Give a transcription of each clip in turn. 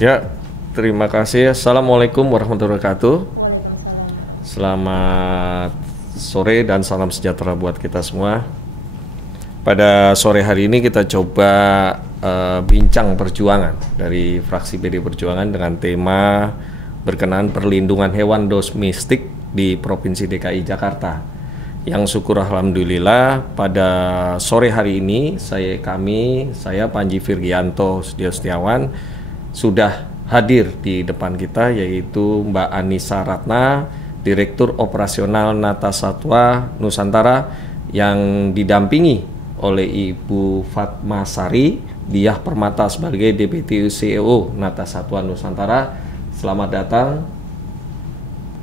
Ya, terima kasih. Assalamualaikum warahmatullahi wabarakatuh. Waalaikumsalam warahmatullahi wabarakatuh. Selamat sore dan salam sejahtera buat kita semua. Pada sore hari ini kita coba bincang perjuangan dari fraksi PD Perjuangan dengan tema berkenaan perlindungan hewan domestik di Provinsi DKI Jakarta. Yang syukur alhamdulillah pada sore hari ini saya Panji Virgianto Setiawan sudah hadir di depan kita, yaitu Mbak Anissa Ratna, Direktur Operasional Nata Satwa Nusantara, yang didampingi oleh Ibu Fatma Sari Diah Permata sebagai Deputi CEO Nata Satwa Nusantara. Selamat datang.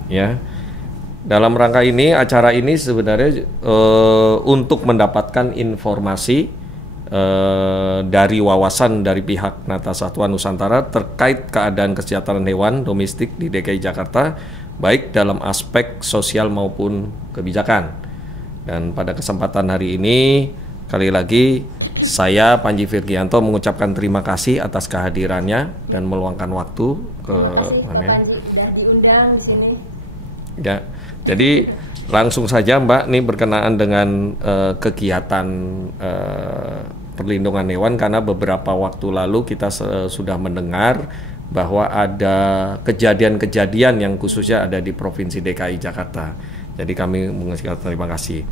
Ya. Dalam rangka ini, acara ini sebenarnya untuk mendapatkan informasi dari wawasan dari pihak Nata Satwa Nusantara terkait keadaan kesejahteraan hewan domestik di DKI Jakarta, baik dalam aspek sosial maupun kebijakan. Dan pada kesempatan hari ini, kali lagi saya Panji Virgianto mengucapkan terima kasih atas kehadirannya dan meluangkan waktu. Terima kasih Pak Panji udah diundang di sini. Ya, jadi langsung saja Mbak, nih berkenaan dengan kegiatan perlindungan hewan, karena beberapa waktu lalu kita sudah mendengar bahwa ada kejadian-kejadian yang khususnya ada di Provinsi DKI Jakarta. Jadi kami mengucapkan terima kasih.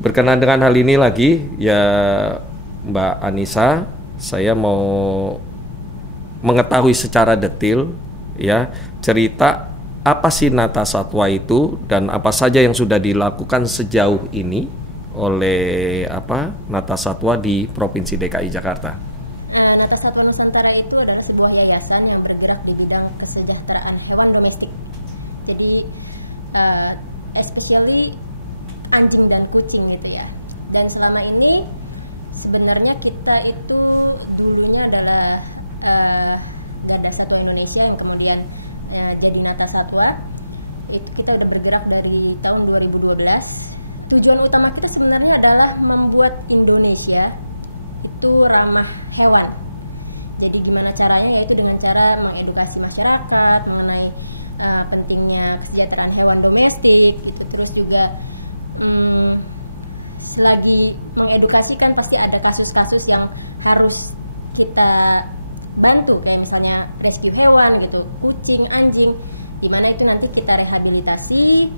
Berkenaan dengan hal ini lagi, ya Mbak Anissa, saya mau mengetahui secara detail ya cerita apa sih Nata Satwa itu dan apa saja yang sudah dilakukan sejauh ini oleh Nata Satwa di Provinsi DKI Jakarta. Nata Satwa Nusantara itu adalah sebuah yayasan yang bergerak di bidang kesejahteraan hewan domestik. Jadi especially anjing dan kucing gitu ya. Dan selama ini sebenarnya kita itu dulunya adalah Garda Satwa Indonesia yang kemudian jadi Nata Satwa. Itu kita udah bergerak dari tahun 2012. Tujuan utama kita sebenarnya adalah membuat Indonesia itu ramah hewan. Jadi gimana caranya, yaitu dengan cara mengedukasi masyarakat mengenai pentingnya kesejahteraan hewan domestik gitu. Terus juga selagi mengedukasikan pasti ada kasus-kasus yang harus kita bantu, kayak misalnya rescue hewan gitu, kucing, anjing, dimana itu nanti kita rehabilitasi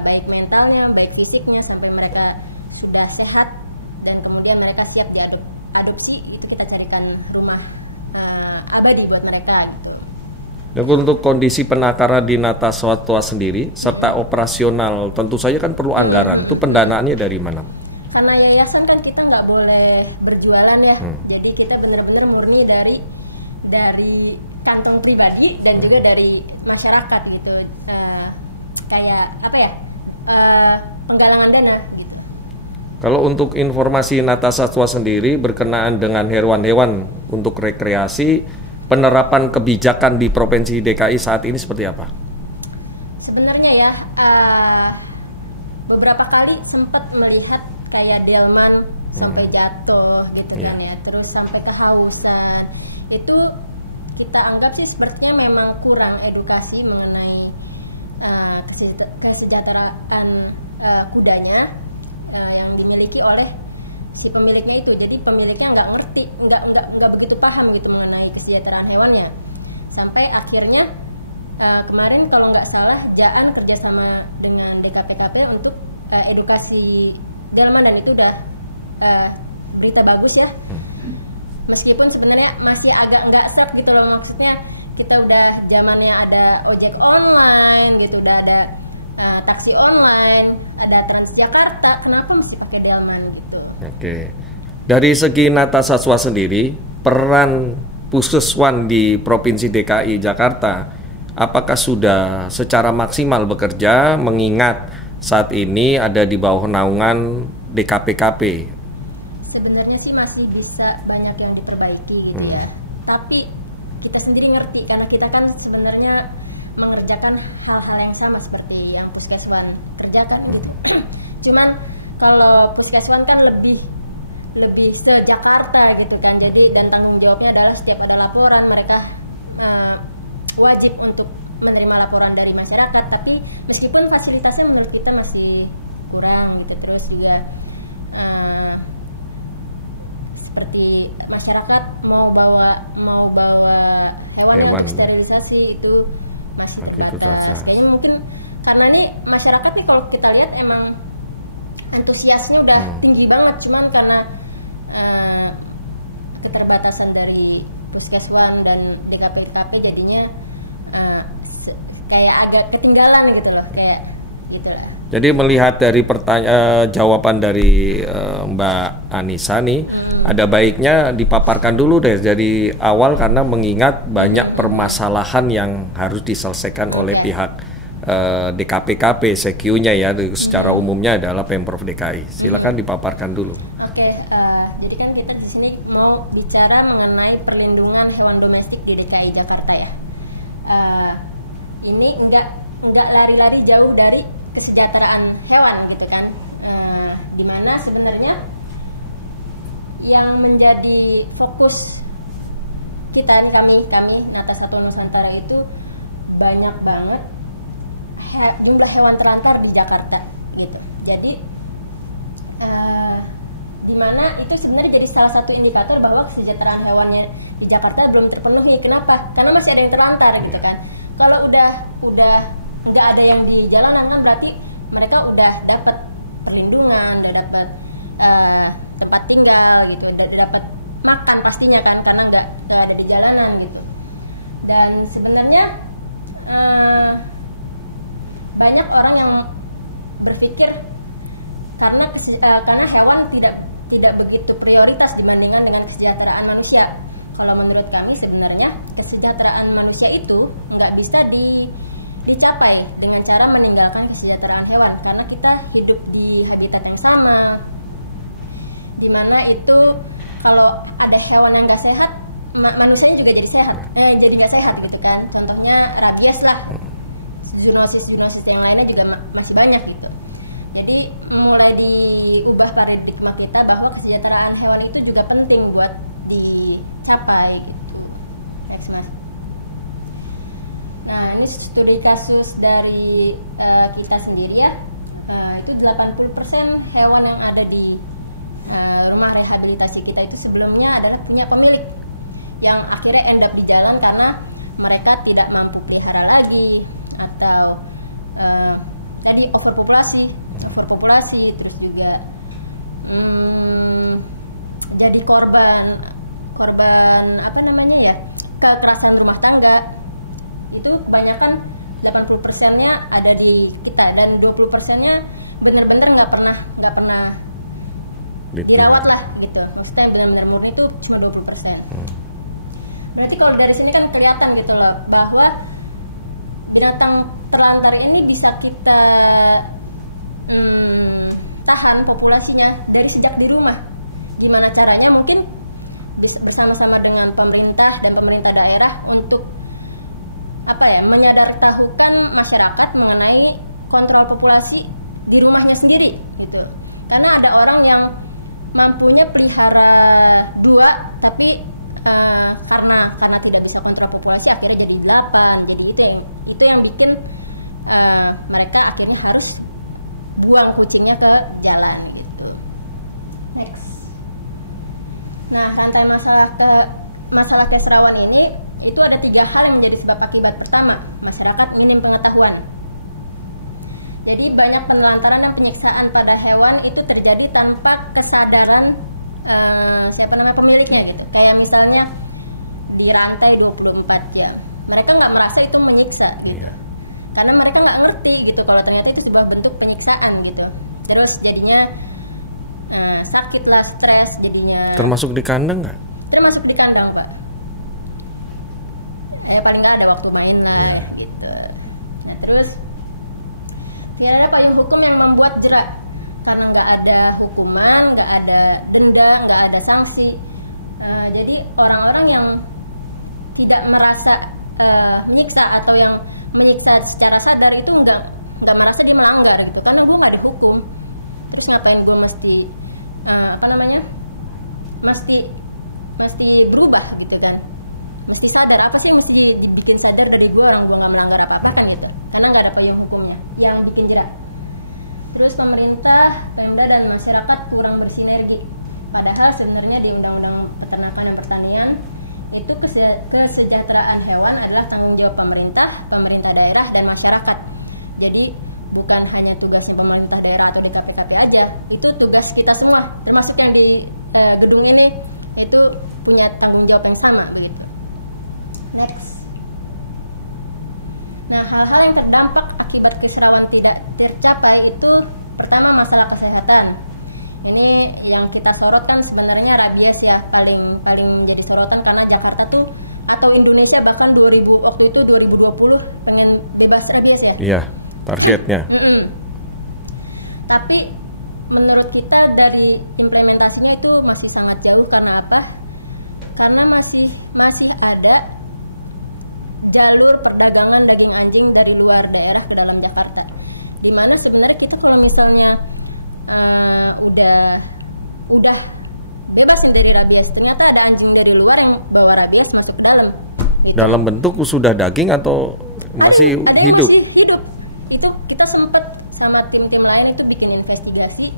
baik mentalnya, baik fisiknya, sampai mereka sudah sehat dan kemudian mereka siap diadopsi. Itu kita carikan rumah abadi buat mereka gitu. Dan untuk kondisi penakaran di Nata Satwa sendiri serta operasional tentu saja kan perlu anggaran. Itu pendanaannya dari mana? Karena yayasan kan kita nggak boleh berjualan ya. Jadi kita benar-benar murni dari kantong pribadi dan juga dari masyarakat gitu. Kayak penggalangan dana gitu. Kalau untuk informasi Nata Satwa sendiri berkenaan dengan hewan-hewan untuk rekreasi, penerapan kebijakan di Provinsi DKI saat ini seperti apa? Sebenarnya ya beberapa kali sempat melihat kayak delman sampai jatuh gitu kan ya, terus sampai kehausan. Itu kita anggap sih sepertinya memang kurang edukasi mengenai kesejahteraan kudanya yang dimiliki oleh si pemiliknya itu. Jadi pemiliknya nggak ngerti, nggak begitu paham gitu mengenai kesejahteraan hewannya. Sampai akhirnya kemarin kalau nggak salah Jaan kerjasama dengan DKPKP untuk edukasi delman, dan itu udah berita bagus ya. Meskipun sebenarnya masih agak nggak sreg gitu loh, maksudnya kita udah zamannya ada ojek online gitu, udah ada taksi online, ada Transjakarta, kenapa mesti pakai delman gitu? Oke. Dari segi Nata Satwa sendiri, peran Puskeswan di Provinsi DKI Jakarta, apakah sudah secara maksimal bekerja, mengingat saat ini ada di bawah naungan DKPKP? Sebenarnya sih masih bisa banyak yang diperbaiki gitu ya. Tapi kita sendiri ngerti karena kita kan sebenarnya mengerjakan hal-hal yang sama seperti yang Puskeswan kerjakan gitu. Cuman kalau Puskeswan kan lebih se-Jakarta gitu kan. Jadi dan tanggung jawabnya adalah setiap ada laporan mereka wajib untuk menerima laporan dari masyarakat, tapi meskipun fasilitasnya menurut kita masih kurang gitu. Terus juga seperti masyarakat mau bawa hewannya untuk sterilisasi itu masih terbatas. Kayaknya mungkin karena nih masyarakat nih kalau kita lihat emang antusiasnya udah tinggi banget, cuman karena keterbatasan dari Puskeswan dan DKP jadinya kayak agak ketinggalan gitu loh, kayak gitulah. Jadi melihat dari jawaban dari Mbak Anissa nih, ada baiknya dipaparkan dulu deh dari awal karena mengingat banyak permasalahan yang harus diselesaikan oleh pihak DKP-KP, CQ-nya ya, secara umumnya adalah Pemprov DKI. Silakan dipaparkan dulu. Oke, jadi kan kita di sini mau bicara mengenai perlindungan hewan domestik di DKI Jakarta ya. Ini enggak lari-lari jauh dari kesejahteraan hewan gitu kan, dimana sebenarnya yang menjadi fokus kita nih, kami Nata Satwa Nusantara itu banyak banget jumlah hewan terlantar di Jakarta gitu. Jadi dimana itu sebenarnya jadi salah satu indikator bahwa kesejahteraan hewannya di Jakarta belum terpenuhi. Kenapa? Karena masih ada yang terlantar gitu kan. Kalau udah nggak ada yang di jalanan kan berarti mereka udah dapat perlindungan, udah dapat tempat tinggal gitu, udah dapat makan pastinya kan, karena nggak ada di jalanan gitu. Dan sebenarnya banyak orang yang berpikir karena hewan tidak begitu prioritas dibandingkan dengan kesejahteraan manusia. Kalau menurut kami sebenarnya kesejahteraan manusia itu nggak bisa dicapai dengan cara meninggalkan kesejahteraan hewan, karena kita hidup di habitat yang sama, dimana itu kalau ada hewan yang nggak sehat, manusianya juga jadi jadi nggak sehat gitu kan. Contohnya rabies lah, zoonosis yang lainnya juga masih banyak gitu. Jadi mulai diubah paradigma kita bahwa kesejahteraan hewan itu juga penting buat dicapai gitu. Next Mas. Nah, ini studi kasus dari kita sendiri ya. Itu 80% hewan yang ada di rumah rehabilitasi kita itu sebelumnya adalah punya pemilik yang akhirnya end up di jalan karena mereka tidak mampu pelihara lagi, atau tadi overpopulasi, terus juga jadi korban kekerasan rumah tangga. Itu kebanyakan 80%-nya ada di kita, dan 20%-nya benar-benar nggak pernah dirawat lah gitu. Maksudnya yang benar-benar murni itu cuma 20%. Berarti kalau dari sini kan kelihatan gitu loh bahwa binatang terlantar ini bisa kita tahan populasinya dari sejak di rumah. Gimana caranya? Mungkin bersama-sama dengan pemerintah dan pemerintah daerah untuk menyadartahukan masyarakat mengenai kontrol populasi di rumahnya sendiri gitu. Karena ada orang yang mampunya pelihara 2 tapi karena tidak bisa kontrol populasi akhirnya jadi 8. Jadi itu yang bikin mereka akhirnya harus buang kucingnya ke jalan gitu. Next. Nah, rantai masalah keserawaan ini itu ada 3 hal yang menjadi sebab akibat. Pertama, masyarakat minim pengetahuan. Jadi banyak penelantaran dan penyiksaan pada hewan itu terjadi tanpa kesadaran pemiliknya gitu. Kayak misalnya dirantai 24 jam. Mereka nggak merasa itu menyiksa gitu. Karena mereka nggak ngerti gitu kalau ternyata itu sebuah bentuk penyiksaan gitu. Terus jadinya sakit lah, stres jadinya. Termasuk di kandang nggak? Termasuk di kandang, Pak. Paling nggak ada waktu main lah gitu. Nah terus tidak ada payung hukum yang membuat jerak, karena nggak ada hukuman, nggak ada denda, nggak ada sanksi. Jadi orang-orang yang tidak merasa menyiksa atau yang menyiksa secara sadar itu nggak merasa dia melanggar gitu, karena gue nggak dihukum. Terus ngapain gue mesti berubah gitu kan? mesti sadar, apa sih yang mesti dibikin sadar dari gue, orang gue nggak melanggar apa-apa kan gitu, karena nggak ada payung hukumnya yang bikin jerak. Terus pemerintah, Pemda dan masyarakat kurang bersinergi, padahal sebenarnya di Undang-Undang Peternakan dan Pertanian itu kesejahteraan hewan adalah tanggung jawab pemerintah, pemerintah daerah dan masyarakat. Jadi bukan hanya tugasnya pemerintah daerah atau DKPKP aja, itu tugas kita semua, termasuk yang di gedung ini itu punya tanggung jawab yang sama begitu. Next. Nah, hal-hal yang terdampak akibat keseruan tidak tercapai itu pertama masalah kesehatan. Ini yang kita sorot kan sebenarnya rabies ya, paling menjadi sorotan karena Jakarta tuh atau Indonesia bahkan waktu itu 2020 pengen bebas rabies ya. Iya, targetnya. Tapi menurut kita dari implementasinya itu masih sangat jauh. Karena apa? Karena masih ada jalur perdagangan daging anjing dari luar daerah ke dalam Jakarta, dimana sebenarnya kita kalau misalnya udah bebas nih dari rabies, ternyata ada anjing dari luar yang bawa rabies masuk ke dalam gitu. Dalam bentuk sudah daging atau ada yang masih hidup. Itu kita sempet sama tim-tim lain itu bikin investigasi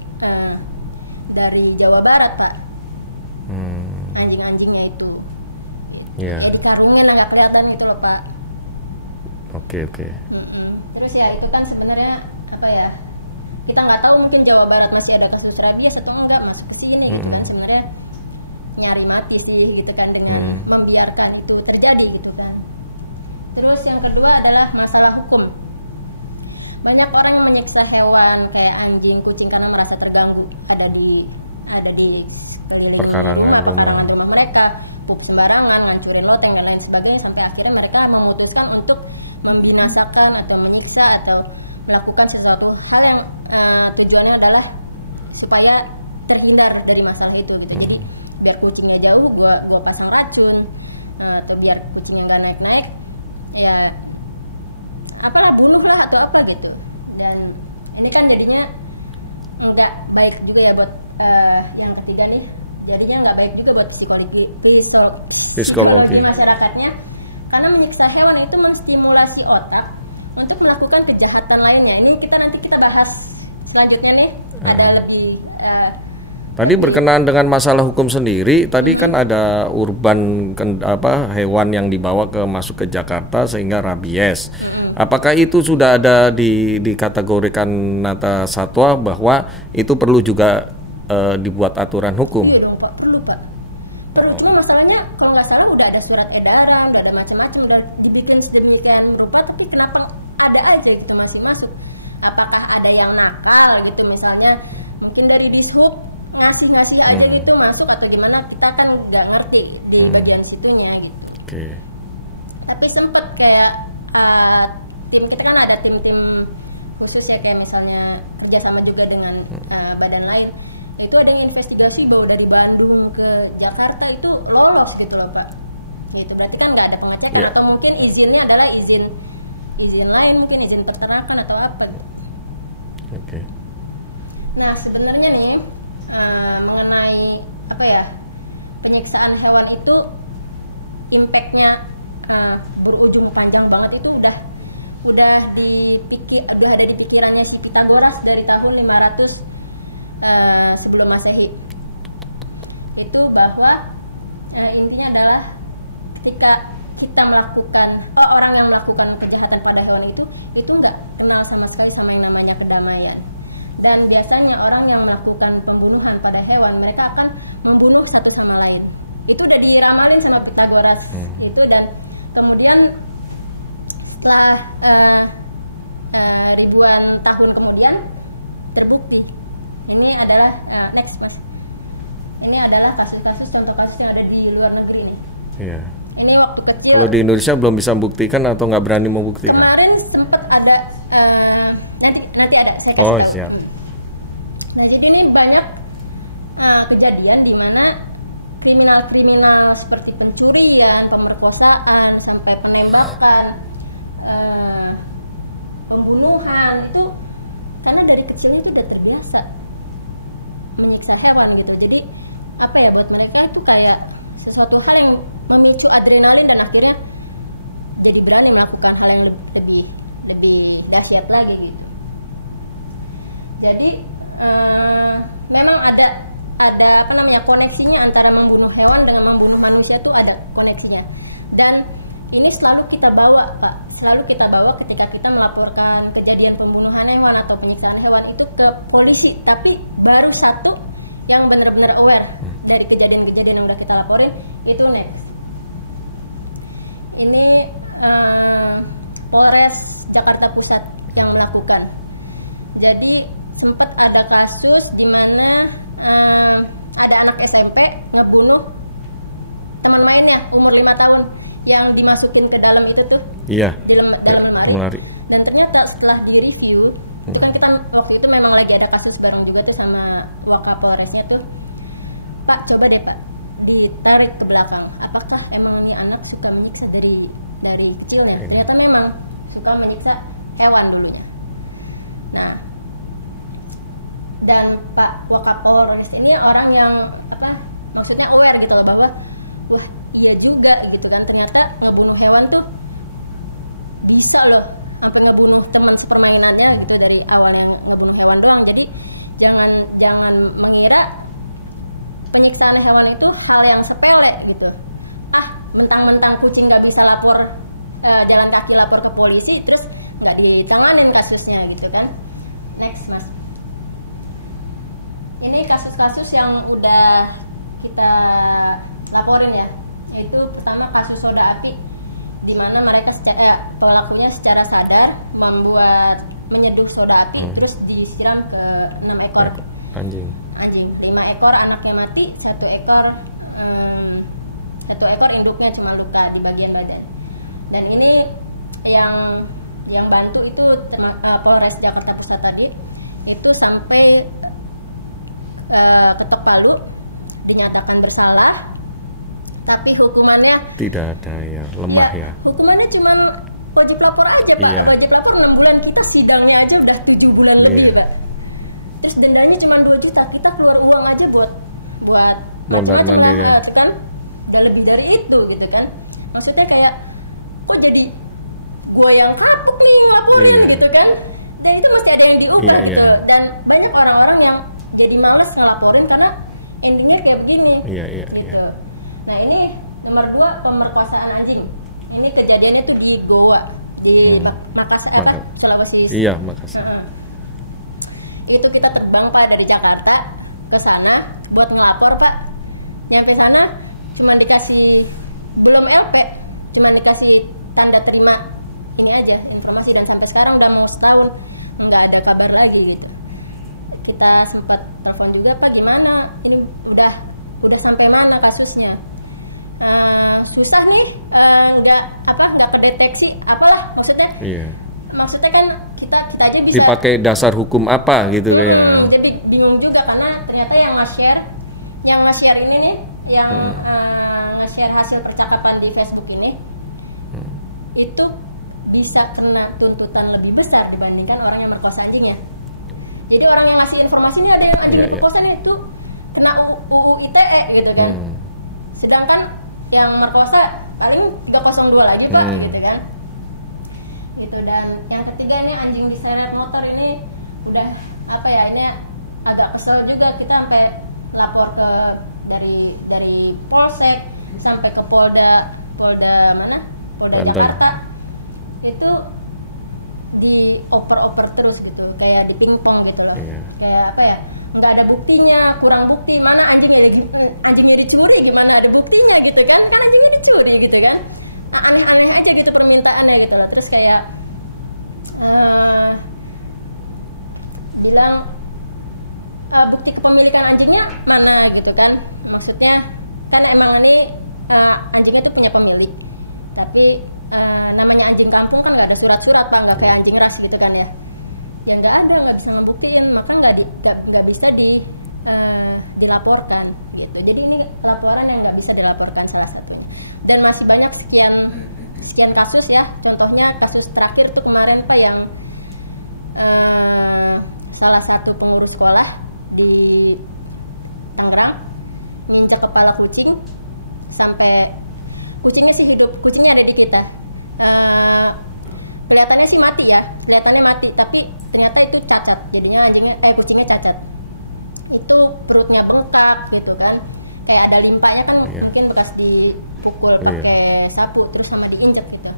dari Jawa Barat, Pak. Anjing-anjingnya itu gitu. Ya dikarungin lah, nggak kelihatan gitu loh, Pak. Oke. Terus ya itu kan sebenarnya apa ya, kita nggak tahu, mungkin Jawa Barat masih ada kasus rabies atau enggak masuk ke sini gitu kan. Sebenarnya nyari mati sih gitu kan dengan membiarkan itu terjadi gitu kan. Terus yang kedua adalah masalah hukum. Banyak orang yang menyiksa hewan kayak anjing, kucing karena merasa terganggu, ada di sekeliling pekarangan rumah mereka, pup sembarangan, ngancurin loteng dan lain sebagainya, sampai akhirnya mereka memutuskan untuk membinasakan atau menyiksa atau melakukan sesuatu hal yang tujuannya adalah supaya terhindar dari masalah itu gitu. Jadi biar kucingnya jauh, gua pasang racun, atau biar kucingnya nggak naik-naik, ya apalah, bunuh lah atau apa gitu. Dan ini kan jadinya nggak baik juga ya buat yang ketiga nih, jadinya nggak baik juga buat psikologi masyarakatnya, karena menyiksa hewan itu menstimulasi otak untuk melakukan kejahatan lainnya. Ini nanti kita bahas selanjutnya nih, ada lebih tadi berkenaan dengan masalah hukum sendiri. Tadi kan ada hewan yang dibawa masuk ke Jakarta sehingga rabies. Apakah itu sudah ada dikategorikan nata satwa bahwa itu perlu juga dibuat aturan hukum? Iya dong, Pak, perlu, Pak. Perlu, cuma masalahnya kalau nggak salah udah ada surat edaran, udah ada macam-macam, udah dibikin sedemikian rupa, tapi kenapa ada aja gitu masih masuk? Apakah ada yang nakal gitu, misalnya mungkin dari Dishub ngasih aja gitu masuk atau gimana, kita kan nggak ngerti di bagian situnya gitu. Tapi sempet kayak tim kita kan ada tim-tim khusus ya, kayak misalnya kerjasama juga dengan badan lain, itu ada yang investigasi bawa dari Bandung ke Jakarta itu lolos gitu loh, Pak. Itu berarti kan nggak ada pengecekan, atau mungkin izinnya adalah izin lain, mungkin izin peternakan atau apa. Nah sebenarnya nih mengenai apa ya, penyiksaan hewan itu impactnya berujung panjang banget. Itu udah ada di pikirannya si Pythagoras dari tahun 500 sebelum Masehi. Itu bahwa intinya adalah ketika kita melakukan orang yang melakukan kejahatan pada hewan itu nggak kenal sama sekali sama yang namanya kedamaian. Dan biasanya orang yang melakukan pembunuhan pada hewan, mereka akan membunuh satu sama lain. Itu udah diramalin sama Pythagoras itu, dan kemudian setelah ribuan tahun kemudian terbukti. Ini adalah next, Mas. Ini adalah contoh kasus yang ada di luar negeri nih. Iya. Ini waktu kecil. Kalau di Indonesia belum bisa membuktikan atau nggak berani membuktikan. Kemarin sempat ada, nanti ada saya kasih tahu. Nah jadi ini banyak kejadian di mana kriminal seperti pencurian, pemerkosaan, sampai penembakan, pembunuhan itu karena dari kecilnya itu udah terbiasa menyiksa hewan gitu. Jadi apa ya, buat mereka itu kayak sesuatu hal yang memicu adrenalin dan akhirnya jadi berani melakukan hal yang lebih dahsyat lagi gitu. Jadi memang ada apa namanya koneksinya antara membunuh hewan dengan membunuh manusia tuh ada koneksinya. Dan ini selalu kita bawa, Pak. Selalu kita bawa ketika kita melaporkan kejadian pembunuhan hewan atau penyiksaan hewan itu ke polisi. Tapi baru satu yang benar-benar aware dari kejadian-kejadian yang udah kita laporin itu next. Ini Polres Jakarta Pusat yang melakukan. Jadi sempat ada kasus di mana ada anak SMP ngebunuh teman mainnya umur 5 tahun yang dimasukin ke dalam itu tuh. Iya. Di dalam lemari. Dan ternyata setelah direview, itu kan kita waktu itu memang lagi ada kasus bareng juga tuh sama Wakapolresnya tuh. Pak, coba deh Pak, ditarik ke belakang. Apakah emang nih anak suka menyiksa dari kecilnya? Ternyata memang suka menyiksa hewan dulunya. Nah, dan Pak Wakapolres ini orang yang maksudnya aware gitu loh bahwa wah iya juga gitu kan, ternyata ngebunuh hewan tuh bisa loh sampai ngebunuh teman sepermainannya gitu dari awalnya ngebunuh hewan doang. Jadi jangan mengira penyiksaan hewan itu hal yang sepele gitu. Mentang-mentang kucing nggak bisa lapor jalan kaki lapor ke polisi terus nggak ditanganin kasusnya gitu kan. Next Mas. Ini kasus-kasus yang udah kita laporin ya. Itu pertama kasus soda api di mana mereka pelakunya secara sadar menyeduh soda api terus disiram ke 6 ekor anjing. 5 ekor anaknya mati, 1 ekor induknya cuma luka di bagian badan. Dan ini yang bantu itu Polres Jakarta Pusat tadi itu sampai ketok palu, dinyatakan bersalah. Tapi hukumannya tidak ada ya, lemah ya. Hukumannya cuman wajib lapor aja Pak. Iya. Wajib lapor 6 bulan, kita sidangnya aja udah 7 bulan lebih Pak. Terus dendanya cuma 2 juta, kita keluar uang aja buat macam-macam lah ya. Kan udah lebih dari itu gitu kan. Maksudnya kayak kok jadi gua yang kapuk nih ngelaporin gitu kan. Dan itu mesti ada yang diubah gitu. Dan banyak orang-orang yang jadi males ngelaporin karena endingnya kayak begini gitu. Nah ini nomor 2 pemerkosaan anjing. Ini kejadiannya tuh di Goa, di Makassar Sulawesi. Iya, Makassar. Itu kita terbang Pak dari Jakarta ke sana buat ngelapor Pak. Nyampe sana cuman dikasih belum LP, cuman dikasih tanda terima ini aja informasi, dan sampai sekarang udah mau setahun nggak ada kabar lagi gitu. Kita sempat telepon juga Pak, gimana ini udah sampai mana kasusnya? Susah nih, nggak kedeteksi apalah maksudnya. Maksudnya kan kita aja bisa dipakai dasar hukum apa gitu ya. Jadi bingung juga karena ternyata yang nge-share ini nih, yang nge-share hasil percakapan di Facebook ini itu bisa kena tuntutan lebih besar dibandingkan orang yang merkosa anjingnya. Jadi orang yang ngasih informasi ini ada yang anjing diperkosa nih tuh kena UU ITE gitu kan. Sedangkan yang merkosa paling 302 lagi Pak gitu kan. Gitu. Dan yang ketiga ini anjing diseret motor ini udah ini agak kesel juga, kita sampai lapor ke dari Polsek sampai ke Polda Jakarta. Itu dioper-oper terus gitu, kayak di pingpong gitu loh. Kayak nggak ada buktinya, kurang bukti, mana anjingnya dicuri, gimana ada buktinya gitu kan anjingnya dicuri gitu kan. Aneh-aneh aja gitu permintaannya gitu loh. Terus kayak bilang bukti kepemilikan anjingnya mana gitu kan. Maksudnya kan emang ini anjingnya tuh punya pemilik, tapi namanya anjing kampung kan nggak ada surat-surat Pak, nggak kayak anjing ras gitu kan ya. Ya nggak bisa ngebuktiin, maka nggak bisa dilaporkan gitu. Jadi ini laporan yang nggak bisa dilaporkan salah satunya. Dan masih banyak sekian kasus ya. Contohnya kasus terakhir tuh kemarin Pak yang salah satu pengurus sekolah di Tangerang nginjak kepala kucing sampai kucingnya sih hidup, kucingnya ada di kita. Kelihatannya sih mati ya, kelihatannya mati, tapi ternyata itu cacat. Jadinya kucingnya cacat. Itu perutnya bengkak gitu kan, kayak ada limpanya kan, mungkin bekas dipukul pakai sapu terus sama diinjek gitu.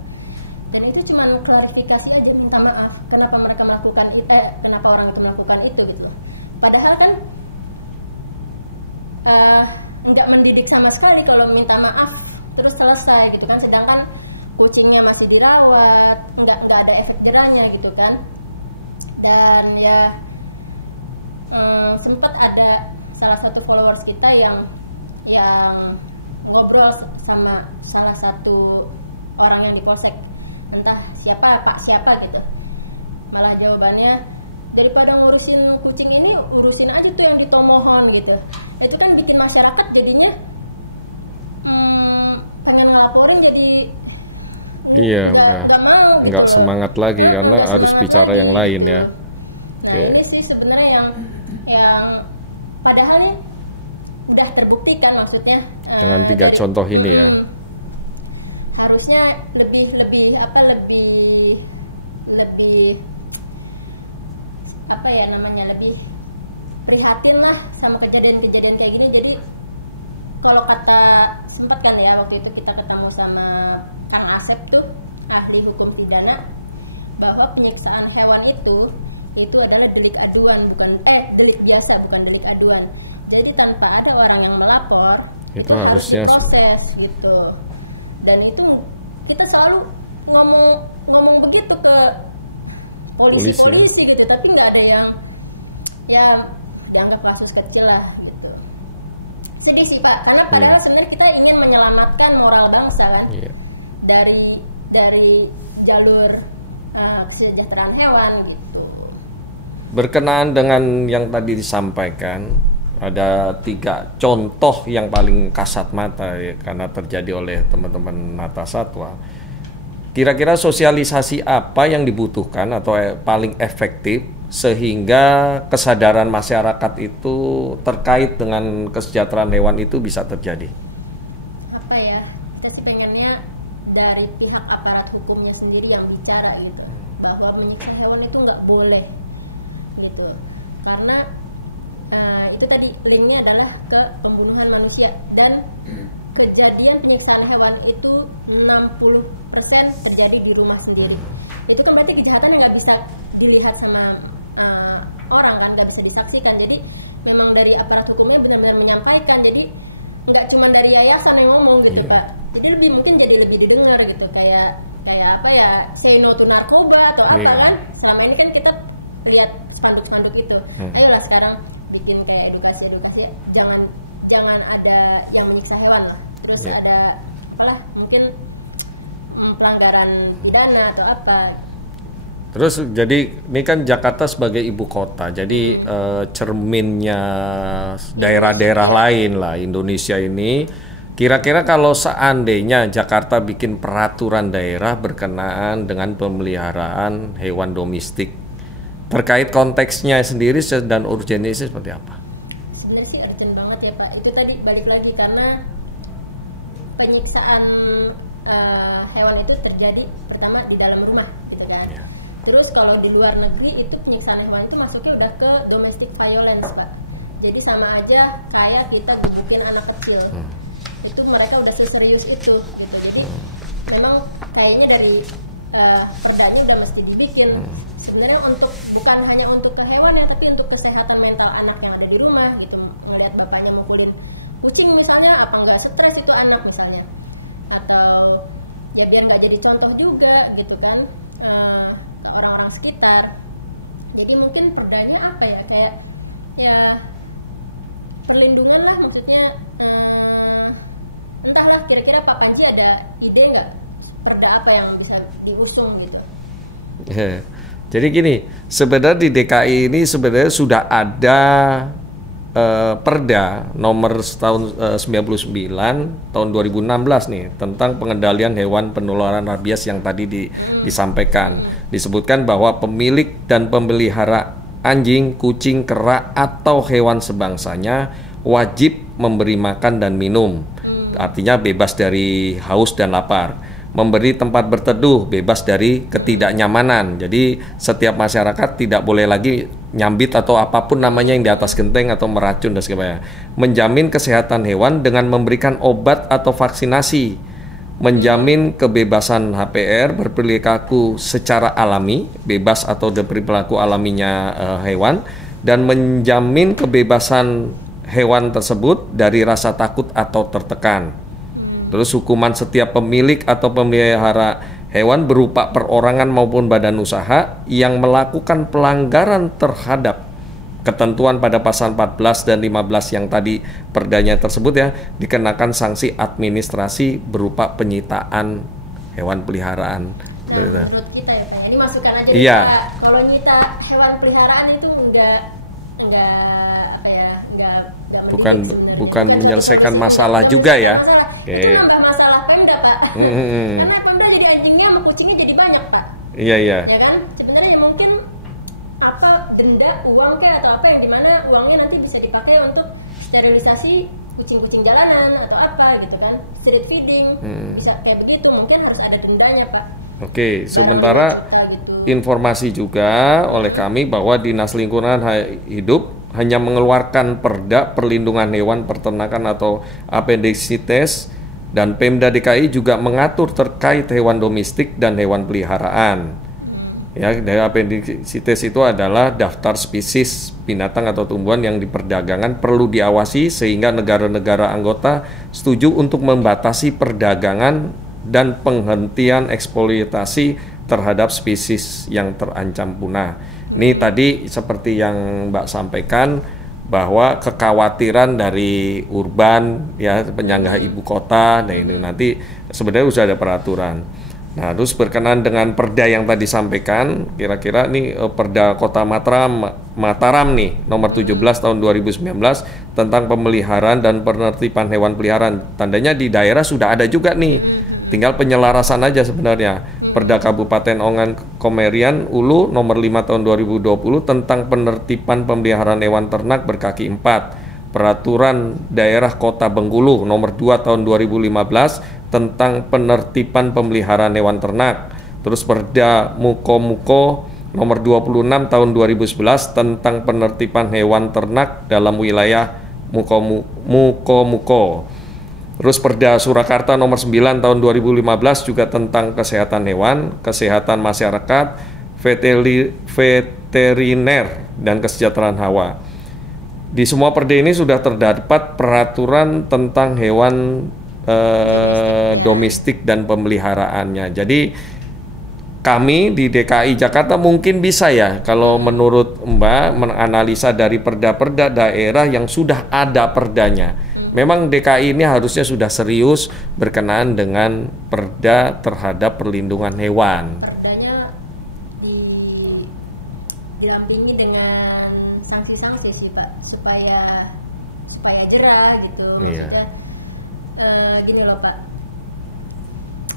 Dan itu cuman klarifikasi aja, minta maaf kenapa mereka melakukan kenapa orang itu melakukan itu gitu loh. Padahal kan nggak mendidik sama sekali kalau minta maaf terus selesai gitu kan, sedangkan kucingnya masih dirawat, nggak ada efek jerahnya gitu kan. Dan ya sempat ada salah satu followers kita yang ngobrol sama salah satu orang yang di polsek, entah siapa, Pak siapa gitu. Malah jawabannya, daripada ngurusin kucing ini, urusin aja tuh yang di Tomohon gitu. Itu kan bikin masyarakat jadinya pengen ngelaporin, jadi nggak mau gitu loh. Semangat lagi, nggak semangat lagi gitu. Ya. Nah ini sih sebenarnya yang padahal nih udah terbuktikan, maksudnya dari contoh ini ya. Harusnya lebih apa ya namanya, lebih prihatin lah sama kejadian-kejadian kayak gini. Jadi kalau sempat kan ya waktu itu kita ketemu sama Kang Asep tuh, ahli hukum pidana, bahwa penyiksaan hewan itu adalah delik aduan, delik biasa, bukan delik aduan. Jadi tanpa ada orang yang melapor, itu harus diproses gitu. Dan itu kita selalu ngomong begitu ke polisi gitu, tapi nggak ada yang ya dianggap kasus kecil lah gitu. Sedih sih Pak, karena padahal sebenarnya kita ingin menyelamatkan moral bangsa kan, dari jalur kesejahteraan hewan gitu. Berkenaan dengan yang tadi disampaikan, ada 3 contoh yang paling kasat mata ya, karena terjadi oleh teman-teman mata satwa. Kira-kira sosialisasi apa yang dibutuhkan atau paling efektif sehingga kesadaran masyarakat itu terkait dengan kesejahteraan hewan itu bisa terjadi? Apa ya, kita sih pengennya dari pihak aparat hukumnya sendiri yang bicara gitu, bahwa menyiksa hewan itu nggak boleh gitu. Karena itu tadi linknya adalah ke pembunuhan manusia, dan kejadian penyiksaan hewan itu 60% terjadi di rumah sendiri. Itu kan berarti kejahatan yang nggak bisa dilihat sama orang kan, nggak bisa disaksikan. Jadi memang dari aparat hukumnya benar-benar menyampaikan. Jadi nggak cuma dari yayasan yang ngomong gitu Pak. Jadi mungkin jadi lebih didengar gitu, kayak apa ya, say no to narkoba atau apa kan. Selama ini kan kita lihat spanduk-spanduk itu. Ayolah sekarang bikin kayak edukasi, jangan ada yang menyiksa hewan lah. Terus ada apalah, mungkin pelanggaran pidana atau apa. Terus jadi ini kan Jakarta sebagai ibu kota, jadi cerminnya daerah-daerah lain lah Indonesia ini. Kira-kira kalau seandainya Jakarta bikin peraturan daerah berkenaan dengan pemeliharaan hewan domestik, terkait konteksnya sendiri dan urgensinya seperti apa? Sebenarnya sih urgent banget ya Pak. Itu tadi balik lagi karena penyiksaan hewan itu terjadi pertama di dalam rumah gitu kan. Terus kalau di luar negeri itu penyiksaan hewan itu masuknya udah ke domestic violence Pak. Jadi sama aja kayak kita gebukin anak kecil. Itu mereka udah seserius itu gitu. Jadi memang kayaknya dari perdanya udah mesti dibikin. Sebenarnya bukan hanya untuk ke hewan ya, tapi untuk kesehatan mental anak yang ada di rumah gitu. Ngelihat bapaknya mukulin kucing misalnya, apa nggak stres itu anak misalnya. Atau ya biar nggak jadi contoh juga gitu kan ke orang-orang sekitar. Jadi mungkin perdanya apa ya, kayak ya perlindungan lah, maksudnya entahlah, kira-kira Pak Panji ada ide nggak perda apa yang bisa diusung gitu? Jadi gini, sebenarnya di DKI ini sebenarnya sudah ada perda nomor tahun 99 tahun 2016 nih tentang pengendalian hewan penularan rabies yang tadi disampaikan. Disebutkan bahwa pemilik dan pemelihara anjing, kucing, kera atau hewan sebangsanya wajib memberi makan dan minum, artinya bebas dari haus dan lapar. Memberi tempat berteduh, bebas dari ketidaknyamanan. Jadi setiap masyarakat tidak boleh lagi nyambit atau apapun namanya yang di atas genteng atau meracun dan sebagainya. Menjamin kesehatan hewan dengan memberikan obat atau vaksinasi. Menjamin kebebasan HPR berperilaku secara alami, bebas atau berperilaku alaminya hewan, dan menjamin kebebasan hewan tersebut dari rasa takut atau tertekan. Terus hukuman setiap pemilik atau pemelihara hewan berupa perorangan maupun badan usaha yang melakukan pelanggaran terhadap ketentuan pada pasal 14 dan 15 yang tadi perdanya tersebut ya, dikenakan sanksi administrasi berupa penyitaan hewan peliharaan. Nah, menurut kita ya Pak ya, ini masukan aja nih Pak. Kalau nyita hewan peliharaan itu enggak mendidik sebenarnya, bukan suatu solusi, enggak menyelesaikan masalah. Itu nambah masalah Pemda Pak. Karena Pemda jadi anjingnya sama kucingnya jadi banyak Pak. Iya. Ya kan? Sebenarnya mungkin denda, uang kayak atau apa yang dimana uangnya nanti bisa dipakai untuk sterilisasi kucing-kucing jalanan atau apa gitu kan, street feeding, bisa kayak begitu. Mungkin harus ada dendanya Pak. Oke, barang 5 juta gitu. Informasi juga oleh kami bahwa Dinas Lingkungan Hidup hanya mengeluarkan Perda Perlindungan Hewan Peternakan atau Apendisites, dan Pemda DKI juga mengatur terkait hewan domestik dan hewan peliharaan. Ya, dari apendisites itu adalah daftar spesies binatang atau tumbuhan yang diperdagangkan perlu diawasi sehingga negara-negara anggota setuju untuk membatasi perdagangan dan penghentian eksploitasi terhadap spesies yang terancam punah. Ini tadi seperti yang Mbak sampaikan bahwa kekhawatiran dari urban ya, penyangga ibu kota, dan ini nanti sebenarnya sudah ada peraturan. Nah, terus berkenaan dengan perda yang tadi sampaikan, kira-kira nih Perda Kota Mataram nih nomor 17 tahun 2019 tentang pemeliharaan dan penertiban hewan peliharaan. Tandanya di daerah sudah ada juga nih. Tinggal penyelarasan aja sebenarnya. Perda Kabupaten Ogan Komerian Ulu nomor 5 tahun 2020 tentang penertiban pemeliharaan hewan ternak berkaki 4. Peraturan Daerah Kota Bengkulu nomor 2 tahun 2015 tentang penertiban pemeliharaan hewan ternak. Terus Perda Muko-Muko nomor 26 tahun 2011 tentang penertiban hewan ternak dalam wilayah Muko-Muko. Terus Perda Surakarta nomor 9 tahun 2015 juga tentang kesehatan hewan, kesehatan masyarakat, veteriner, dan kesejahteraan hawa. Di semua perda ini sudah terdapat peraturan tentang hewan domestik dan pemeliharaannya. Jadi kami di DKI Jakarta mungkin bisa ya, kalau menurut Mbak menganalisa dari perda-perda daerah yang sudah ada perdanya. Memang DKI ini harusnya sudah serius berkenaan dengan perda terhadap perlindungan hewan. Perdanya didampingi dengan sanksi-sanksi sih Pak, supaya jerah gitu. Maksudnya gini loh Pak,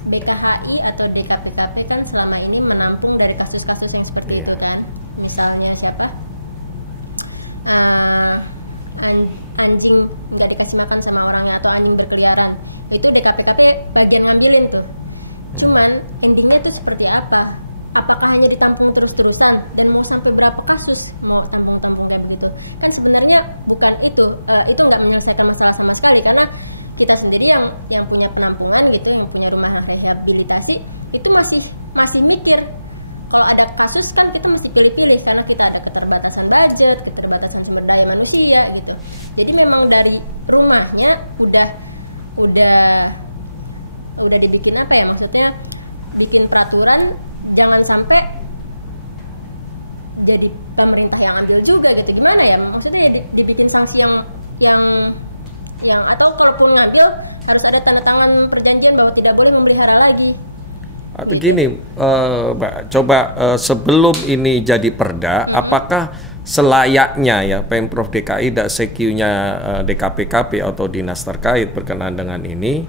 BKHI atau DKPKP kan selama ini menampung dari kasus-kasus yang seperti itu kan. Misalnya siapa? Anjing nggak dikasih makan sama orangnya atau anjing berkeliaran. Itu DKPKP bagian ngambilin tuh. Cuman endingnya tuh seperti apa? Apakah hanya ditampung terus-terusan dan mau sampai berapa kasus mau tampung-tampung kayak begitu? Kan sebenarnya bukan itu nggak menyelesaikan masalah sama sekali, karena kita sendiri yang punya penampungan gitu, yang punya rumah rehabilitasi itu masih mikir kalau ada kasus kan kita mesti pilih-pilih karena kita ada keterbatasan budget, keterbatasan sumber daya manusia gitu. Jadi memang dari rumahnya udah dibikin apa ya, maksudnya bikin peraturan jangan sampai jadi pemerintah yang ambil juga gitu. Gimana ya, maksudnya ya dibikin sanksi yang atau kalaupun ngambil harus ada tanda tangan perjanjian bahwa tidak boleh memelihara lagi. Begini, Mbak, coba sebelum ini jadi perda, apakah selayaknya ya Pemprov DKI dan CQ-nya DKPKP atau dinas terkait berkenaan dengan ini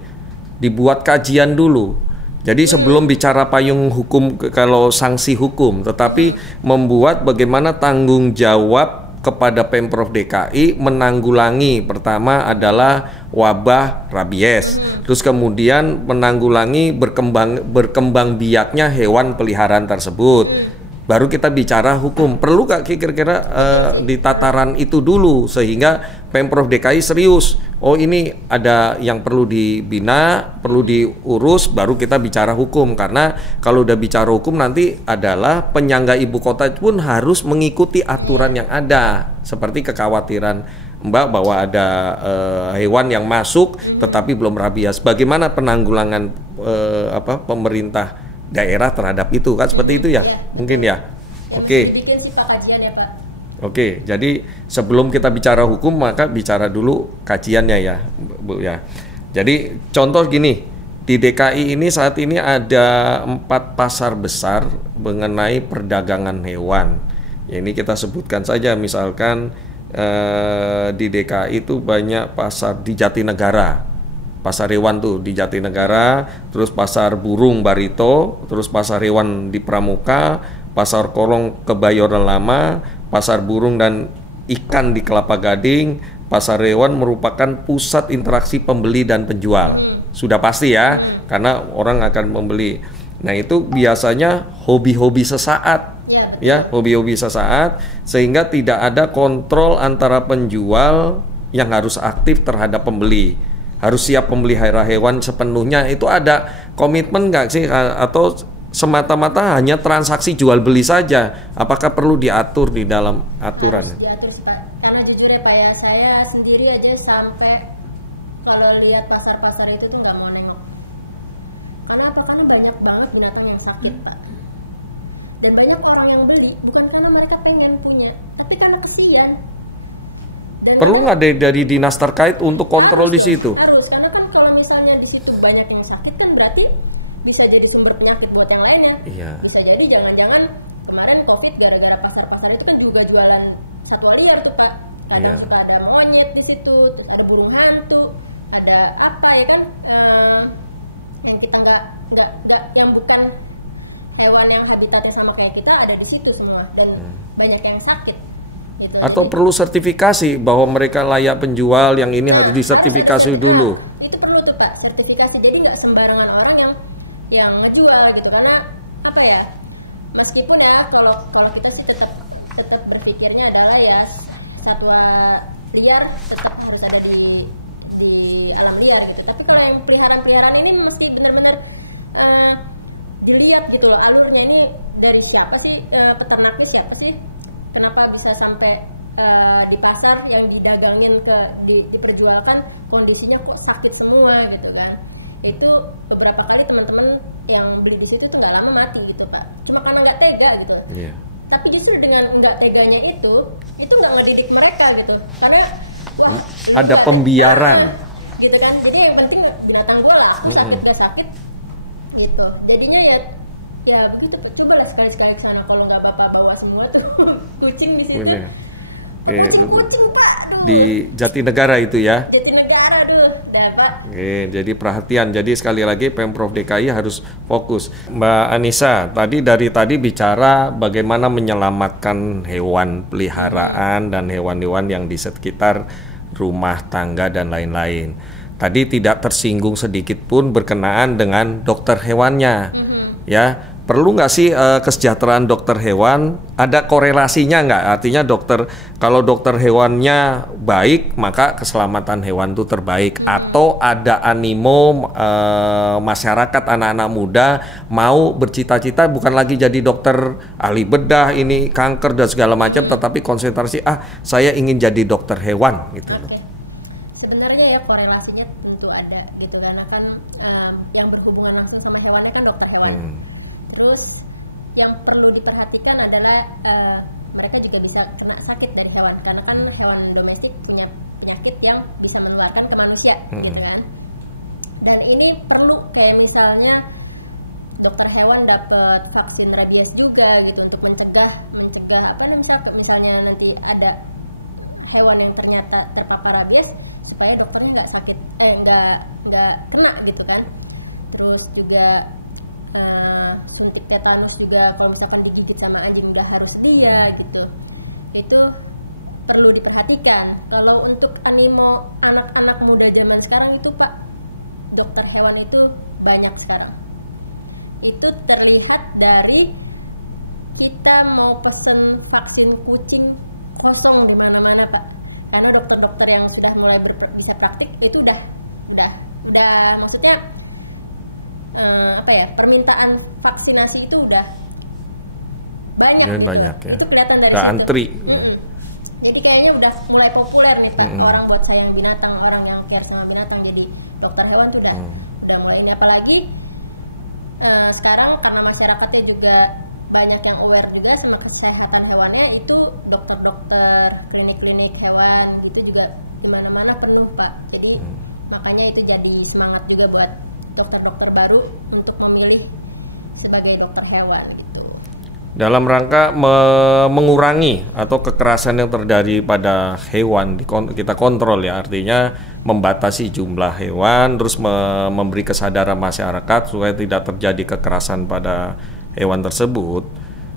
dibuat kajian dulu. Jadi sebelum bicara payung hukum kalau sanksi hukum, tetapi membuat bagaimana tanggung jawab kepada Pemprov DKI menanggulangi, pertama adalah wabah rabies, terus kemudian menanggulangi berkembang biaknya hewan peliharaan tersebut. Baru kita bicara hukum. Perlu gak kira-kira di tataran itu dulu sehingga Pemprov DKI serius. Oh, ini ada yang perlu dibina, perlu diurus, baru kita bicara hukum. Karena kalau udah bicara hukum nanti adalah penyangga ibu kota pun harus mengikuti aturan yang ada. Seperti kekhawatiran Mbak bahwa ada hewan yang masuk tetapi belum rabies. Bagaimana penanggulangan pemerintah daerah terhadap itu kan seperti itu ya? Ya, Mungkin betul. ya. Ya mesti dibikin sih Pak kajian ya Pak. Oke, jadi sebelum kita bicara hukum maka bicara dulu kajiannya ya, Bu ya. Jadi contoh gini, di DKI ini saat ini ada 4 pasar besar mengenai perdagangan hewan. Ya, ini kita sebutkan saja, misalkan di DKI itu banyak pasar di Jatinegara. Pasar hewan tuh di Jatinegara, terus pasar burung Barito, terus pasar hewan di Pramuka, pasar kolong Kebayoran Lama, pasar burung dan ikan di Kelapa Gading. Pasar hewan merupakan pusat interaksi pembeli dan penjual. Sudah pasti ya, karena orang akan membeli. Nah, itu biasanya hobi-hobi sesaat. Ya, betul. Ya, hobi-hobi sesaat sehingga tidak ada kontrol antara penjual yang harus aktif terhadap pembeli. Harus siap memelihara hewan sepenuhnya. Itu ada komitmen nggak sih, atau semata-mata hanya transaksi jual beli saja? Apakah perlu diatur di dalam aturan? Harus diatur sih Pak. Karena jujur ya Pak ya, saya sendiri aja sampai kalau lihat pasar-pasar itu tuh nggak mau nengok. Karena apa? Karena banyak banget binatang yang sakit Pak. Dan banyak orang yang beli bukan karena mereka pengen punya, tapi karena kesian. Dan perlu kadang nggak dari dinas terkait untuk kontrol harus di dong, situ? harus, karena kan kalau misalnya di situ banyak yang sakit kan berarti bisa jadi sumber penyakit buat yang lainnya. Bisa jadi jangan-jangan kemarin COVID gara-gara pasar-pasar itu kan juga jualan satwa liar tuh Pak. Kadang suka ada monyet di situ, terus ada burung hantu, ada apa ya kan, yang kita nggak yang bukan hewan yang habitatnya sama kayak kita ada di situ semua, dan banyak yang sakit. Gitu. Atau Jadi perlu sertifikasi bahwa mereka layak penjual, yang ini harus disertifikasi dulu. Itu perlu tuh Pak, sertifikasi. Jadi nggak sembarangan orang yang ngejual gitu. Karena apa ya? Meskipun ya kalau kita sih tetap berpikirnya adalah ya satwa liar tetap harus ada di alam liar gitu. Tapi kalau yang peliharaan ini mesti benar-benar dilihat gitu loh, alurnya ini dari siapa sih, peternaknya siapa sih? Kenapa bisa sampai di pasar yang didagangin diperjualkan kondisinya kok sakit semua gitu kan? Itu beberapa kali teman-teman yang beli di situ tuh nggak lama mati gitu Pak. Cuma karena nggak tega gitu. Tapi justru dengan nggak teganya itu nggak ngedidik mereka gitu. Karena wah lu nggak gitu kan. Jadi yang penting binatang gue laku, sakit gak sakit gitu. Jadinya ya begitu Pak. Cobalah sekali-sekali ke sana kalau nggak Bapak bawa semua tuh kucing di situ. Pak kucing-kucing Pak, duh. Di Jatinegara itu ya. Jatinegara duh, dah Pak. Oke, jadi perhatian. Jadi sekali lagi Pemprov DKI harus fokus. Mbak Anissa, dari tadi bicara bagaimana menyelamatkan hewan peliharaan dan hewan-hewan yang di sekitar rumah tangga dan lain-lain. Tadi tidak tersinggung sedikit pun berkenaan dengan dokter hewannya. Ya, perlu nggak sih kesejahteraan dokter hewan? Ada korelasinya nggak? Artinya kalau dokter hewannya baik, maka keselamatan hewan itu terbaik. Atau ada animo masyarakat, anak-anak muda mau bercita-cita bukan lagi jadi dokter ahli bedah, ini kanker dan segala macam, tetapi konsentrasi saya ingin jadi dokter hewan. Gitu. Oke. Sebenarnya ya korelasinya tentu ada gitu, karena kan yang berhubungan langsung sama hewannya kan dokter hewan. Terus yang perlu diperhatikan adalah mereka juga bisa kena sakit dari hewan, karena kan hewan domestik punya penyakit yang bisa menularkan ke manusia gitu kan. Dan ini perlu kayak misalnya dokter hewan dapat vaksin rabies juga gitu untuk mencegah apa misalnya nanti ada hewan yang ternyata terpapar rabies supaya dokternya nggak sakit, nggak kena gitu kan. Terus juga suntik tetanus juga kalau misalkan digigit sama anjing udah harus sedia gitu. Itu perlu diperhatikan. Kalau untuk animo anak-anak muda zaman sekarang itu Pak, dokter hewan itu banyak sekarang. Itu terlihat dari kita mau pesen vaksin kucing kosong di mana-mana Pak. Karena dokter-dokter yang sudah mulai bisa praktik itu udah maksudnya permintaan vaksinasi itu udah banyak gitu. Banyak, ya. Itu kelihatan dari situ. Jadi kayaknya udah mulai populer nih Pak, orang buat sayang binatang, orang yang care sama binatang. Jadi dokter hewan tuh udah mulai ini, apalagi sekarang karena masyarakatnya juga banyak yang aware juga sama kesehatan hewannya, itu dokter-dokter, klinik-klinik hewan gitu juga di mana-mana penuh Pak. Jadi makanya itu jadi semangat juga buat dokter-dokter baru untuk memilih sebagai dokter hewan gitu. Dalam rangka mengurangi atau kekerasan yang terjadi pada hewan, kita kontrol ya, artinya membatasi jumlah hewan, terus memberi kesadaran masyarakat supaya tidak terjadi kekerasan pada hewan tersebut.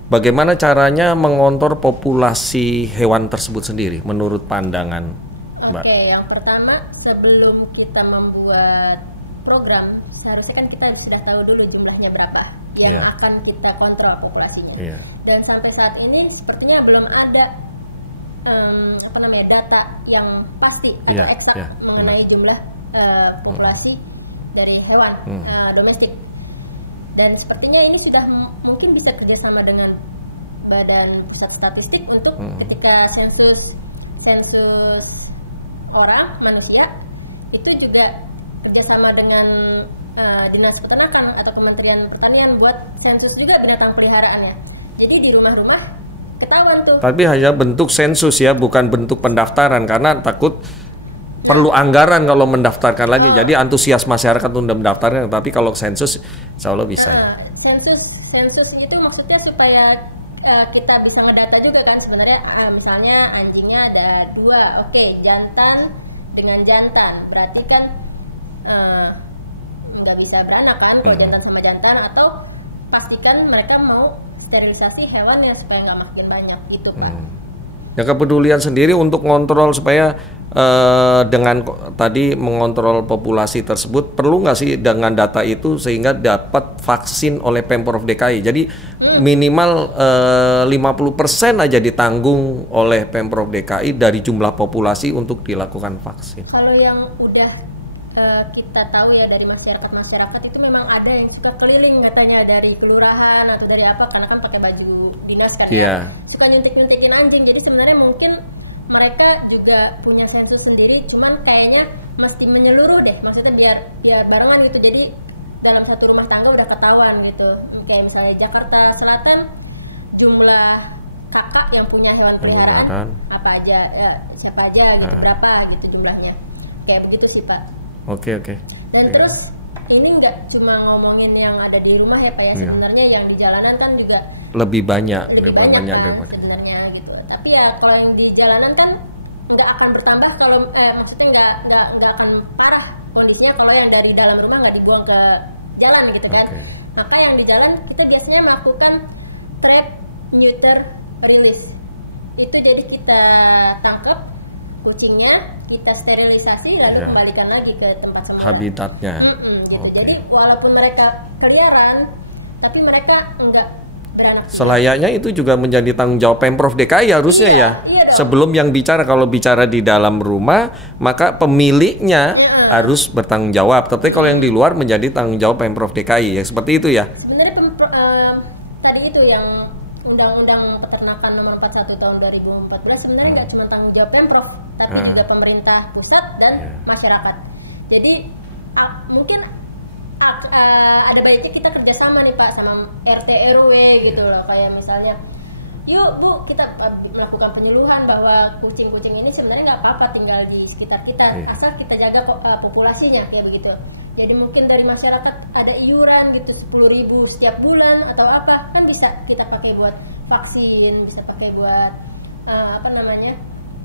Bagaimana caranya mengontrol populasi hewan tersebut sendiri menurut pandangan? Oke, yang pertama sebelum kita membuat program, seharusnya kan kita sudah tahu dulu jumlahnya berapa yang akan kita kontrol populasinya. Dan sampai saat ini sepertinya belum ada data yang pasti atau eksak mengenai jumlah populasi dari hewan domestik. Dan sepertinya ini sudah mungkin bisa kerjasama dengan Badan Pusat Statistik untuk ketika sensus orang manusia itu juga kerjasama dengan Dinas Peternakan atau Kementerian Pertanian buat sensus juga binatang peliharaannya. Jadi di rumah-rumah ketahuan tuh. Tapi hanya bentuk sensus ya, bukan bentuk pendaftaran, karena takut perlu anggaran kalau mendaftarkan lagi. Jadi antusias masyarakat untuk mendaftarkan, tapi kalau sensus insya Allah bisa. Sensus itu maksudnya supaya kita bisa ngedata juga kan sebenarnya. Misalnya anjingnya ada 2, oke, jantan dengan jantan, berarti kan nggak bisa beranak kan kalau jantan sama jantan, atau pastikan mereka mau sterilisasi hewannya supaya nggak makin banyak gitu Pak. Ya, kepedulian sendiri untuk ngontrol supaya dengan tadi mengontrol populasi tersebut, perlu nggak sih dengan data itu sehingga dapat vaksin oleh Pemprov DKI? Jadi minimal 50% aja ditanggung oleh Pemprov DKI dari jumlah populasi untuk dilakukan vaksin. Kalau yang udah kita tahu ya dari masyarakat itu memang ada yang suka keliling katanya dari kelurahan atau dari apa, karena kan pakai baju dinas kan ya, suka nyuntik-nyuntikin anjing. Jadi sebenarnya mungkin mereka juga punya sensus sendiri, cuman kayaknya mesti menyeluruh deh, maksudnya biar barengan gitu. Jadi dalam satu rumah tangga udah ketahuan gitu. Kayak misalnya Jakarta Selatan jumlah kakak yang punya hewan peliharaan apa aja, siapa aja gitu, berapa gitu jumlahnya. Kayak begitu sih Pak. Oke. Dan terus ini nggak cuma ngomongin yang ada di rumah ya Pak ya, sebenarnya yang di jalanan kan juga lebih banyak kan sebenarnya gitu. Tapi ya kalau yang di jalanan kan nggak akan bertambah kalau maksudnya nggak akan parah kondisinya kalau yang dari dalam rumah nggak dibuang ke jalan gitu kan. Maka yang di jalan kita biasanya melakukan trap, neuter, release. Itu jadi kita tangkap kucingnya, kita sterilisasi lalu kembalikan lagi ke tempat semula. Habitatnya. Gitu. Jadi walaupun mereka keliaran, tapi mereka enggak beranak pinak. Selayaknya itu juga menjadi tanggung jawab Pemprov DKI harusnya Iya dong. Sebelum yang kalau bicara di dalam rumah, maka pemiliknya harus bertanggung jawab. Tapi kalau yang di luar menjadi tanggung jawab Pemprov DKI ya, seperti itu ya. Sebenarnya tadi itu yang Undang-Undang Peternakan Nomor 41 Tahun 2014 sebenarnya nggak cuma tanggung jawab Pemprov, tapi juga pemerintah pusat dan masyarakat. Jadi mungkin ada baiknya kita kerjasama nih Pak sama RT RW gitu loh, kayak misalnya, yuk Bu kita melakukan penyuluhan bahwa kucing-kucing ini sebenarnya nggak apa-apa tinggal di sekitar kita, asal kita jaga populasinya kayak begitu. Jadi mungkin dari masyarakat ada iuran gitu 10.000 setiap bulan atau apa, kan bisa kita pakai buat vaksin, bisa pakai buat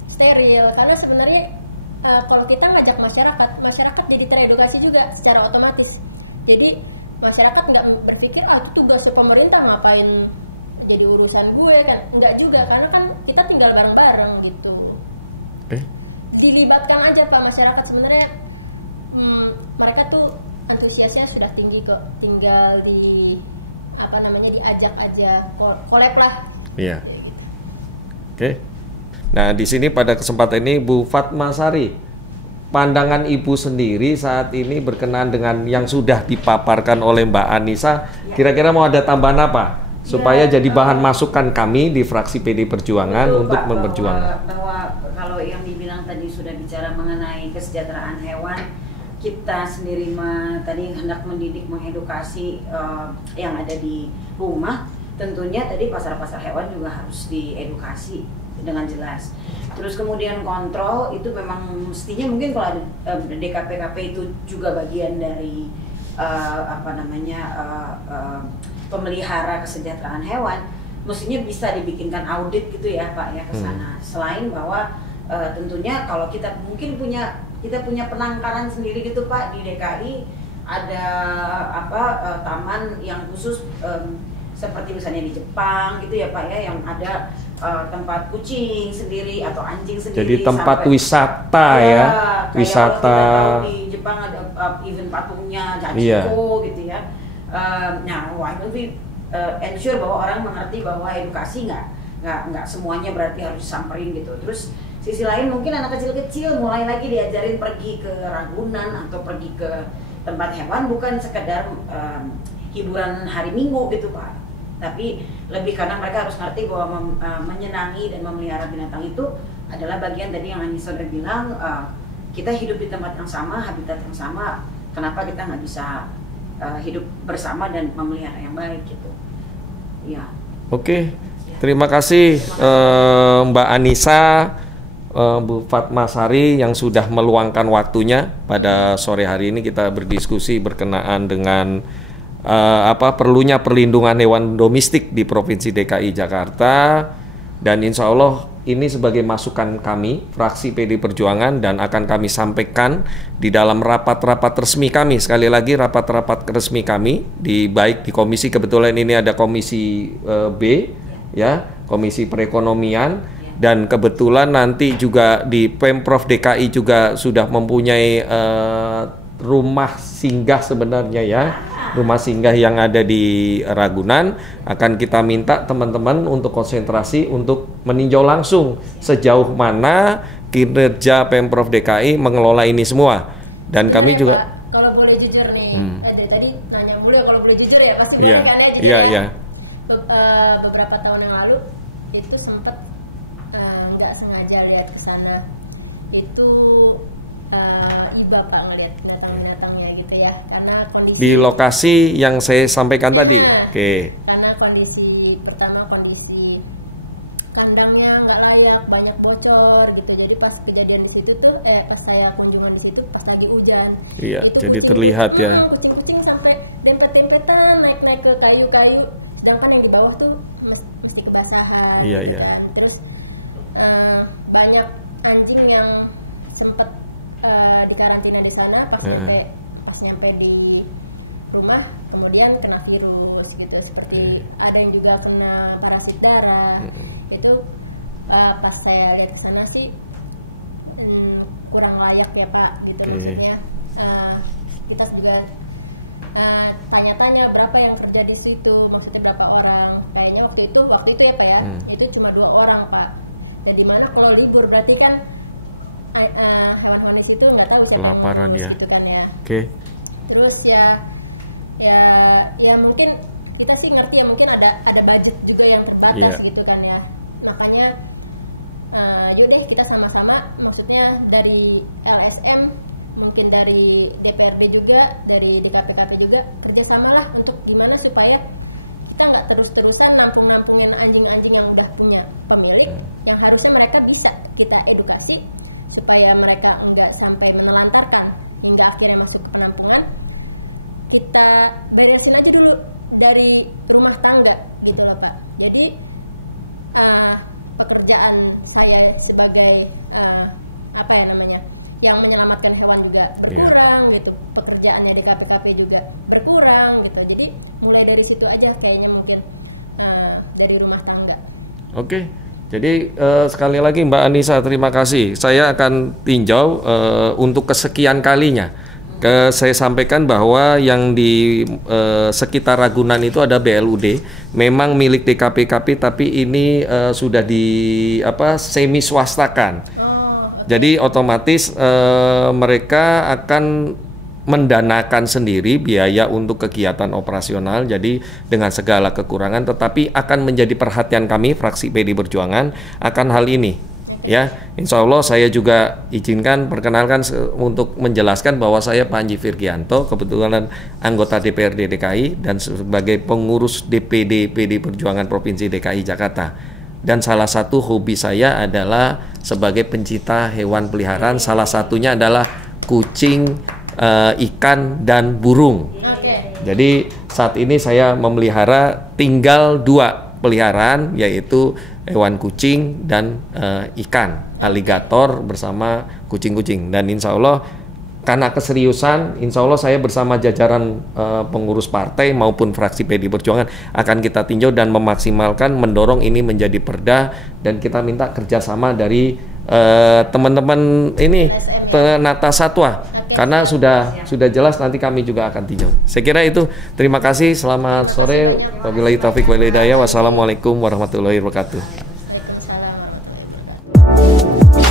steril. Karena sebenarnya kalau kita ngajak masyarakat jadi teredukasi juga secara otomatis. Jadi masyarakat nggak berpikir itu tugasnya pemerintah, ngapain jadi urusan gue kan, enggak juga, karena kan kita tinggal bareng-bareng gitu. Dilibatkan aja Pak masyarakat sebenarnya. Mereka tuh antusiasnya sudah tinggi kok, tinggal di apa namanya diajak aja, collab lah. Iya. Ya gitu. Oke. Nah, di sini pada kesempatan ini Bu Fatmasari, pandangan Ibu sendiri saat ini berkenaan dengan yang sudah dipaparkan oleh Mbak Anissa, kira-kira mau ada tambahan apa supaya jadi bahan masukan kami di fraksi PD Perjuangan. Betul, untuk memperjuangkan bahwa kalau yang dibilang tadi sudah bicara mengenai kesejahteraan hewan, kita sendiri tadi hendak mendidik, mengedukasi yang ada di rumah. Tentunya tadi pasar-pasar hewan juga harus diedukasi dengan jelas. Terus kemudian kontrol itu memang mestinya mungkin kalau DKPKP itu juga bagian dari pemelihara kesejahteraan hewan, mestinya bisa dibikinkan audit gitu ya Pak ya ke sana. Selain bahwa tentunya kalau kita mungkin kita punya penangkaran sendiri gitu Pak di DKI, ada taman yang khusus seperti misalnya di Jepang gitu ya Pak ya, yang ada tempat kucing sendiri atau anjing sendiri. Jadi tempat wisata ya, wisata. Kalau kita tahu di Jepang ada even patungnya Hachiko gitu ya. Nah, why don't we ensure bahwa orang mengerti bahwa edukasi nggak semuanya berarti harus disamperin gitu. Terus sisi lain mungkin anak kecil-kecil mulai lagi diajarin pergi ke Ragunan atau pergi ke tempat hewan, bukan sekedar hiburan hari Minggu gitu Pak. Tapi lebih karena mereka harus ngerti bahwa menyenangi dan memelihara binatang itu adalah bagian tadi yang Anissa sudah bilang, kita hidup di tempat yang sama, habitat yang sama, kenapa kita nggak bisa hidup bersama dan memelihara yang baik gitu. Ya. Oke, terima kasih Mbak Anissa, Bu Fatmasari yang sudah meluangkan waktunya pada sore hari ini kita berdiskusi berkenaan dengan perlunya perlindungan hewan domestik di Provinsi DKI Jakarta, dan insya Allah ini sebagai masukan kami fraksi PD Perjuangan dan akan kami sampaikan di dalam rapat-rapat resmi kami. Sekali lagi rapat-rapat resmi kami baik di komisi, kebetulan ini ada komisi B ya, komisi perekonomian, dan kebetulan nanti juga di Pemprov DKI juga sudah mempunyai rumah singgah sebenarnya ya, rumah singgah yang ada di Ragunan. Akan kita minta teman-teman untuk konsentrasi untuk meninjau langsung sejauh mana kinerja Pemprov DKI mengelola ini semua. Dan sebenarnya kami juga Pak, kalau boleh jujur nih, dari tadi nanya mulu ya, kalau boleh jujur ya pasti boleh kan ya, jujur ya. Beberapa tahun yang lalu itu sempat nggak sengaja lihat ke sana, itu iba Pak ngelihat binatang-binatangnya gitu ya, karena kondisi di lokasi yang saya sampaikan tadi. Karena kondisi pertama, kondisi kandangnya nggak layak, banyak bocor gitu. Jadi pas kejadian di situ tuh, pas saya kunjungan di situ pas lagi hujan, itu kucing-kucing sampai dempet-dempetan naik-naik ke kayu-kayu, sedangkan yang di bawah tuh mesti kebasahan gitu kan. Terus banyak anjing yang sempet dikarantina di sana, pas nyampe di rumah kemudian kena virus gitu, seperti ada yang juga kena parasit darah. Itu pas saya lihat ke sana sih kurang layak ya Pak gitu. Maksudnya kita juga tanya-tanya berapa yang kerja di situ, maksudnya berapa orang. Kayaknya waktu itu ya Pak ya, itu cuma 2 orang Pak. Dan dimana kalau libur berarti kan hewan-hewan di situ nggak tahu siapa yang ngurus gitu kan ya. Terus ya mungkin kita sih ngerti ya, mungkin ada budget juga yang terbatas gitu kan ya. Makanya yuk deh kita sama-sama, maksudnya dari LSM, mungkin dari DPRD juga, dari DKPKP juga, kerjasamalah untuk gimana supaya kita nggak terus-terusan nampungin anjing-anjing yang udah punya pemilik, yang harusnya mereka bisa kita edukasi supaya mereka enggak sampai menelantarkan hingga akhirnya masuk ke penampungan. Kita beresin aja dulu dari rumah tangga gitu loh Pak. Jadi pekerjaan saya sebagai yang menyelamatkan hewan juga berkurang gitu. Pekerjaannya DKPKP juga berkurang gitu. Jadi mulai dari situ aja kayaknya mungkin dari rumah tangga. Oke, jadi sekali lagi Mbak Anissa, terima kasih. Saya akan tinjau untuk kesekian kalinya. Saya sampaikan bahwa yang di sekitar Ragunan itu ada BLUD, memang milik DKPKP, tapi ini sudah di semi swastakan. Oh, oke. Jadi otomatis mereka akan mendanakan sendiri biaya untuk kegiatan operasional, jadi dengan segala kekurangan, tetapi akan menjadi perhatian kami fraksi PD Perjuangan akan hal ini. Oke. Ya, insya Allah saya juga izinkan perkenalkan untuk menjelaskan bahwa saya Panji Virgianto, kebetulan anggota DPRD DKI dan sebagai pengurus DPD PD Perjuangan Provinsi DKI Jakarta. Dan salah satu hobi saya adalah sebagai pencinta hewan peliharaan, salah satunya adalah kucing, ikan, dan burung. Oke. Jadi saat ini saya memelihara tinggal 2 peliharaan, yaitu hewan kucing dan ikan, aligator bersama kucing-kucing. Dan insya Allah karena keseriusan, insya Allah saya bersama jajaran pengurus partai maupun fraksi PD Perjuangan akan kita tinjau dan memaksimalkan, mendorong ini menjadi perda, dan kita minta kerjasama dari teman-teman ini LSM, ya? penata satwa. Oke, karena siap. sudah jelas, nanti kami juga akan tinjau. Saya kira itu. Terima kasih, selamat Terima kasih sore. banyak. Wabillahi taufiq wal hidayah. Pak Panji. Wassalamualaikum warahmatullahi wabarakatuh. Waalaikumsalam warahmatullahi wabarakatuh.